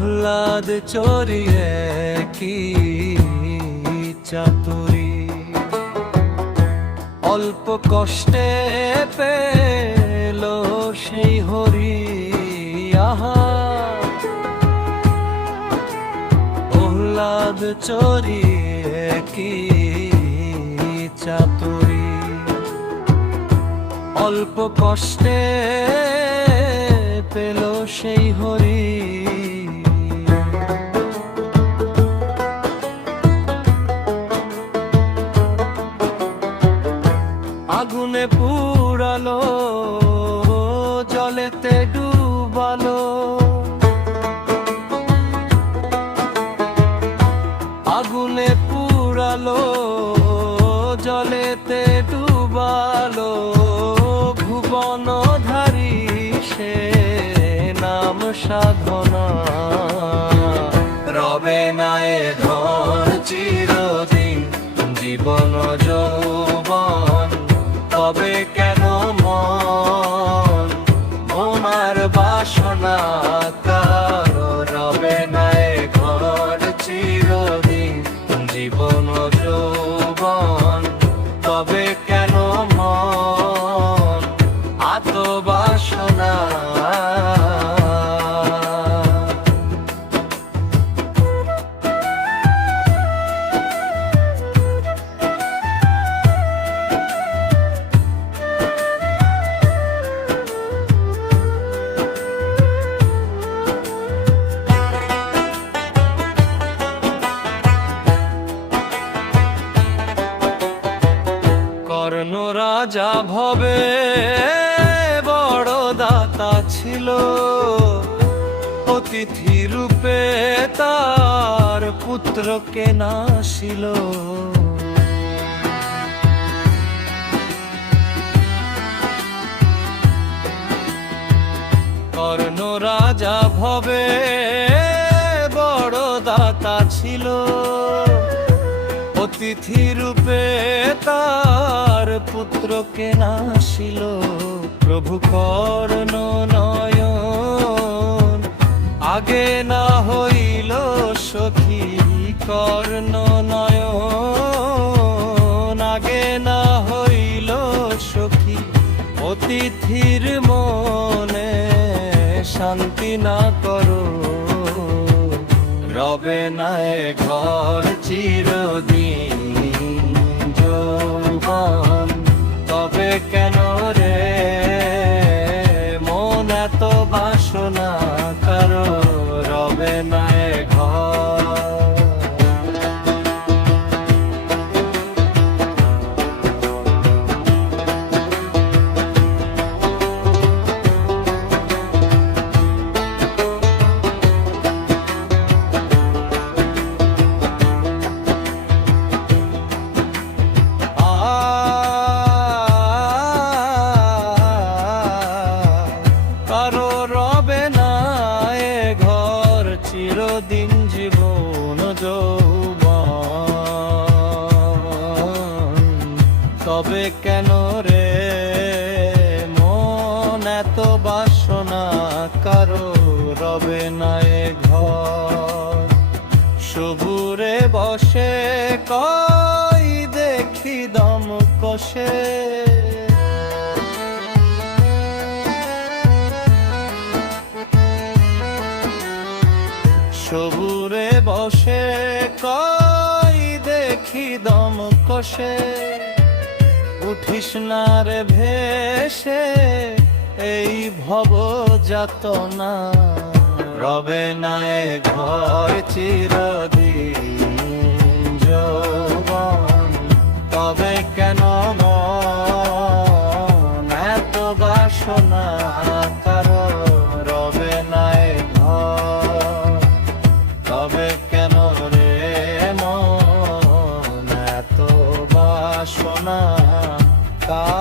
প্রহ্লাদ চরিয়ে কি চাতুরী, অল্প কষ্টে পেল সেই হরি। আহা প্রহ্লাদ চরিয়ে কি চাতুরী, অল্প কষ্টে পেল সেই হরি। আগুনে পুরালো, জলেতে ডুবালো, আগুনে পুরালো, জলেতে ডুবালো, ভুবনধারী সে নাম সাধনা। রবে না এ ধন চিরদিন, জীবন যৌবন, তবে কেন মন মনার বাসনা কারো। রবে না এ ঘর চিরদিন, জীবন যৌবন, তবে কেন মন আত বাসনা। কর্ণ রাজা ভবে বড় দাতা ছিল, অতিথি রূপে তার পুত্রকে নাসিল। কর্ণ রাজা ভবে বড় দাতা ছিল, অতিথি রূপে তার পুত্রকে নাসিল। প্রভু কর্ণ নয়ন আগে না হইল সখী, কর্ণ নয়ন আগে না হইল সখী। অতিথির মনে শান্তি না করো, রবে না এ ঘর চিরদিন যৌবন, তবে কেন রে মন এত বাসনা কারো। রবে না এ ঘর। চিরদিন জীবন যৌবন, তবে কেন রে মন এত বাসনা কারো। রবে না এ ঘর। সবুরে বসে কই দেখি দম কষে, সবুরে বসে কই দেখি দম কষে। উঠিস না রে ভেসে এই ভব যাতনা, রবে না এ ঘর চিরদিন যৌবন, তবে কেন মন এত বাসনা কারো। রবে না এ ঘর, তবে কেন রে মন এত বাসনা কারো।